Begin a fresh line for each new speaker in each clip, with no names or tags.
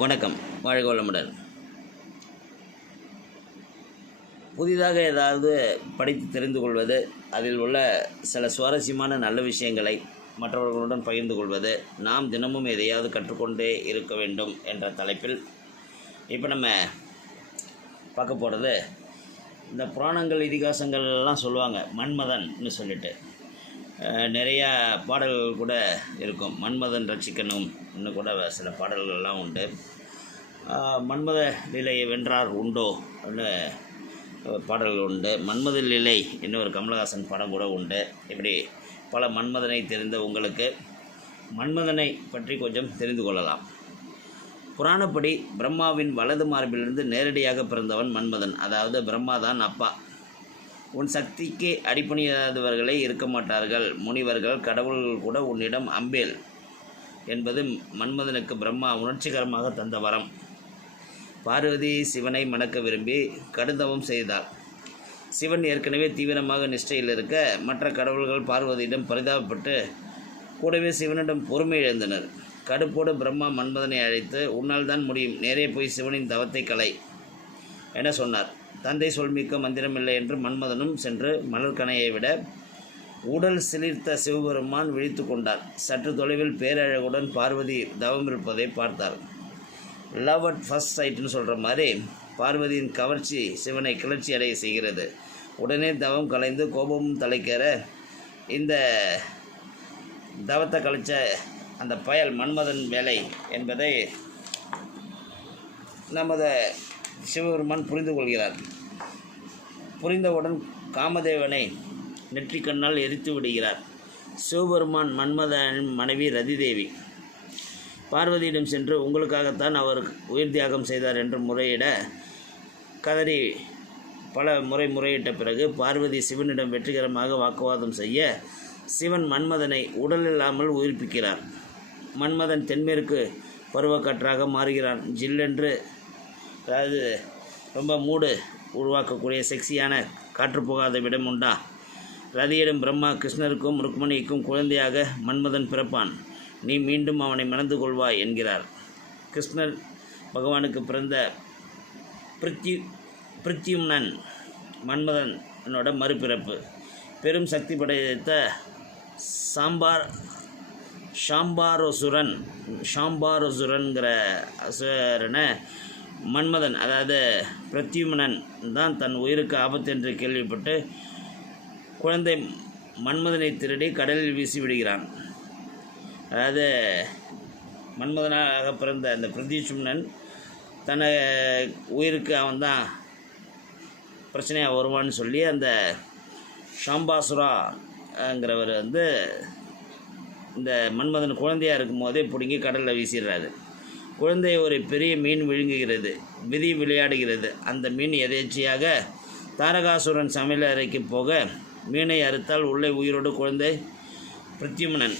வணக்கம். வாழ்க வளமுடன். புதிதாக ஏதாவது படித்து தெரிந்து கொள்வது அதில் உள்ள சில சுவாரஸ்யமான நல்ல விஷயங்களை மற்றவர்களுடன் பகிர்ந்து கொள்வது நாம் தினமும் எதையாவது கற்றுக்கொண்டே இருக்க வேண்டும் என்ற தலைப்பில் இப்போ நம்ம பார்க்க போகிறது இந்த புராணங்கள் இதிகாசங்கள் எல்லாம் சொல்லுவாங்க மன்மதன்னு சொல்லிட்டு. நிறையா பாடல்கள் கூட இருக்கும். மன்மதன் ரட்சிக்கணும் இன்னும் கூட சில பாடல்கள்லாம் உண்டு. மன்மத லீலையை வென்றார் உண்டோ அப்படின்னு பாடல்கள் உண்டு. மன்மத லீலை இன்னொரு கமலஹாசன் படம் கூட உண்டு. இப்படி பல மன்மதனை தெரிந்த உங்களுக்கு மன்மதனை பற்றி கொஞ்சம் தெரிந்து கொள்ளலாம். புராணப்படி பிரம்மாவின் வலது மார்பிலிருந்து நேரடியாக பிறந்தவன் மன்மதன். அதாவது பிரம்மா தான் அப்பா. உன் சக்திக்கு அடிப்பணியாதவர்களே இருக்க மாட்டார்கள். முனிவர்கள் கடவுள்கள் கூட உன்னிடம் அம்பேல் என்பது மன்மதனுக்கு பிரம்மா உணர்ச்சிகரமாக தந்த வரம். பார்வதி சிவனை மணக்க விரும்பி கடுந்தவம் செய்தார் சிவன் ஏற்கனவே தீவிரமாக நிஷ்டையில் இருக்க மற்ற கடவுள்கள் பார்வதியிடம் பரிதாபப்பட்டு கூடவே சிவனிடம் பொறுமை இழந்தனர் கடுப்போடு பிரம்மா மன்மதனை அழைத்து உன்னால் தான் முடியும். நேரே போய் சிவனின் தவத்தை கலை என சொன்னார். தந்தை சொல்மிக்க மந்திரமில்லை என்று மன்மதனும் சென்று மலர்கனையை விட உடல் சிலிர்த்த சிவபெருமான் விழித்து கொண்டார். சற்று தொலைவில் பேரழகுடன் பார்வதி தவம் இருப்பதை பார்த்தார். லவ் அட் ஃபஸ்ட் சைட்னு சொல்கிற மாதிரி பார்வதியின் கவர்ச்சி சிவனை கிளர்ச்சி அடைய செய்கிறது. உடனே தவம் கலைந்து கோபமும் தலைக்கேற இந்த தவத்தை கழிச்ச அந்த பயல் மன்மதன் வேலை என்பதை நமது சிவபெருமான் புரிந்து கொள்கிறார். புரிந்தவுடன் காமதேவனை நெற்றிக்கண்ணால் எரித்து விடுகிறார். சிவபெருமான் மன்மதனின் மனைவி ரதிதேவி. பார்வதியிடம் சென்று உங்களுக்காகத்தான் அவர் உயிர் தியாகம் செய்தார் என்று முறையிட கதறி பல முறை முறையிட்ட பிறகு பார்வதி சிவனிடம் வெற்றிகரமாக வாக்குவாதம் செய்ய சிவன் மன்மதனை உடல் இல்லாமல் உயிர்ப்பிக்கிறார். மன்மதன் தென்மேற்கு பருவக்காற்றாக மாறுகிறான். ஜில்லென்று அதாவது ரொம்ப மூடு உருவாக்கக்கூடிய செக்ஸியான காற்று போகாத விடம் உண்டா? ரதியிடம் பிரம்மா கிருஷ்ணருக்கும் ருக்மணிக்கும் குழந்தையாக மன்மதன் பிறப்பான். நீ மீண்டும் அவனை மணந்து கொள்வாய் என்கிறார். கிருஷ்ணர் பகவானுக்கு பிறந்த பிருத்தி பிருத்தியும்னன் மன்மதனோட மறுபிறப்பு. பெரும் சக்தி படைத்த சாம்பார் ஷாம்பாரோசுரன் ஷாம்பாரோசுரன்கிற அசுரனை மன்மதன் அதாவது பிரத்யுமனன் தான் தன் உயிருக்கு ஆபத்து என்று கேள்விப்பட்டு குழந்தை மன்மதனை திருடி கடலில் வீசி விடுகிறான். அதாவது மன்மதனாக பிறந்த அந்த பிரதீசும்னன் தன்னை உயிருக்கு அவன் தான் பிரச்சனையாக வருவான்னு சொல்லி அந்த ஷாம்பாசுராங்கிறவர் வந்து இந்த மன்மதன் குழந்தையாக இருக்கும்போதே பிடுங்கி கடலில் வீசிடுறாரு. குழந்தையை ஒரு பெரிய மீன் விழுங்குகிறது விதி விளையாடுகிறது. அந்த மீன் எதேச்சையாக? தாரகாசுரன் சமையல் அறைக்கு போக மீனை அறுத்தால் உள்ளே உயிரோடு குழந்தை பிரத்யுமனன்.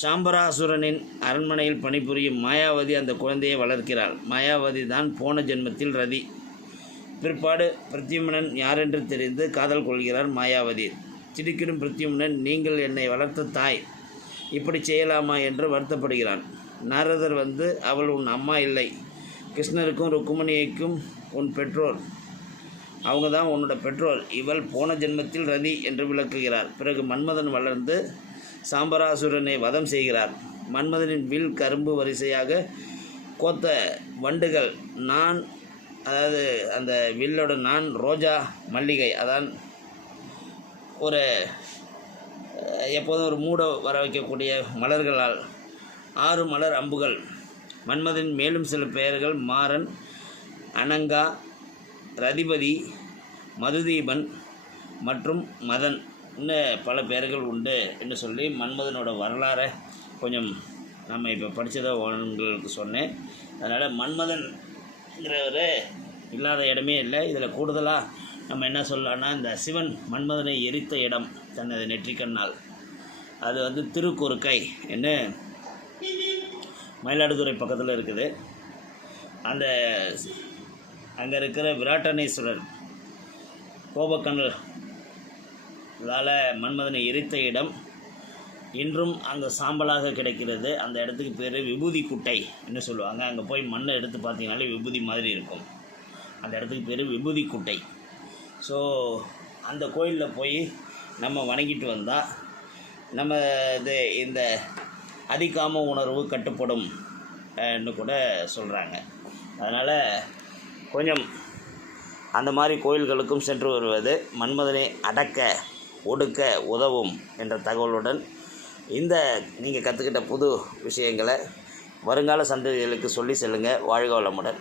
சாம்பராசுரனின் அரண்மனையில் பணிபுரியும் மாயாவதி அந்த குழந்தையை வளர்க்கிறாள். மாயாவதி தான் போன ஜென்மத்தில் ரதி. பிற்பாடு பிரத்யுமனன் யாரென்று தெரிந்து காதல் கொள்கிறார் மாயாவதி. திடுக்கிடும் பிரத்யுமனன் நீங்கள் என்னை வளர்த்த தாய் இப்படி செய்யலாமா? என்று வருத்தப்படுகிறான். நாரதர் வந்து அவள் உன் அம்மா இல்லை. கிருஷ்ணருக்கும் ருக்குமணியைக்கும் உன் பெற்றோர். அவங்க தான் உன்னோட பெற்றோர். இவள் போன ஜென்மத்தில் ரதி என்று விளக்குகிறார். பிறகு மன்மதன் வளர்ந்து சாம்பராசுரனை வதம் செய்கிறார். மன்மதனின் வில் கரும்பு வரிசையாக கோத்த வண்டுகள். நான் அதாவது அந்த வில்லோட நான் ரோஜா மல்லிகை. அதான் ஒரு எப்போதும் ஒரு மூட வர வைக்கக்கூடிய மலர்களால் ஆறு மலர் அம்புகள். மன்மதன் மேலும் சில பெயர்கள். மாறன் அனங்கா ரதிபதி மதுதீபன் மற்றும் மதன். இன்னும் பல பெயர்கள் உண்டு என்று சொல்லி மன்மதனோட வரலாறை கொஞ்சம் நம்ம இப்போ படித்ததை உங்களுக்கு சொன்னேன். அதனால் மன்மதன்கிறவர் இல்லாத இடமே இல்லை. இதில் கூடுதலாக நம்ம என்ன சொல்லலாம்னா இந்த சிவன் மன்மதனை எரித்த இடம் தனது நெற்றிக்கண்ணால். அது வந்து திருக்குறுக்கை என்ன மயிலாடுதுறை பக்கத்தில் இருக்குது. அந்த அங்கே இருக்கிற விராட்டனேஸ்வரர் கோபக்கண்ணல் அதால் மன்மதனை எரித்த இடம் இன்றும் அங்கே சாம்பலாக கிடைக்கிறது. அந்த இடத்துக்கு பேர் விபூதி குட்டை என்று சொல்லுவாங்க. அங்கே போய் மண்ணை எடுத்து பார்த்தீங்கனாலே விபூதி மாதிரி இருக்கும். அந்த இடத்துக்கு பேர் விபூதி குட்டை ஸோ அந்த கோயிலில் போய் நம்ம வணங்கிட்டு வந்தால் நம்ம இது இந்த அதிகாம உணர்வு கட்டுப்படும் கூட சொல்கிறாங்க அதனால் கொஞ்சம் அந்த மாதிரி கோயில்களுக்கும் சென்று வருவது மன்மதனை அடக்க ஒடுக்க உதவும் என்ற தகவலுடன் இந்த நீங்கள் கற்றுக்கிட்ட புது விஷயங்களை வருங்கால சந்ததிகளுக்கு சொல்லி செல்லுங்கள் வாழ்க வளமுடன்.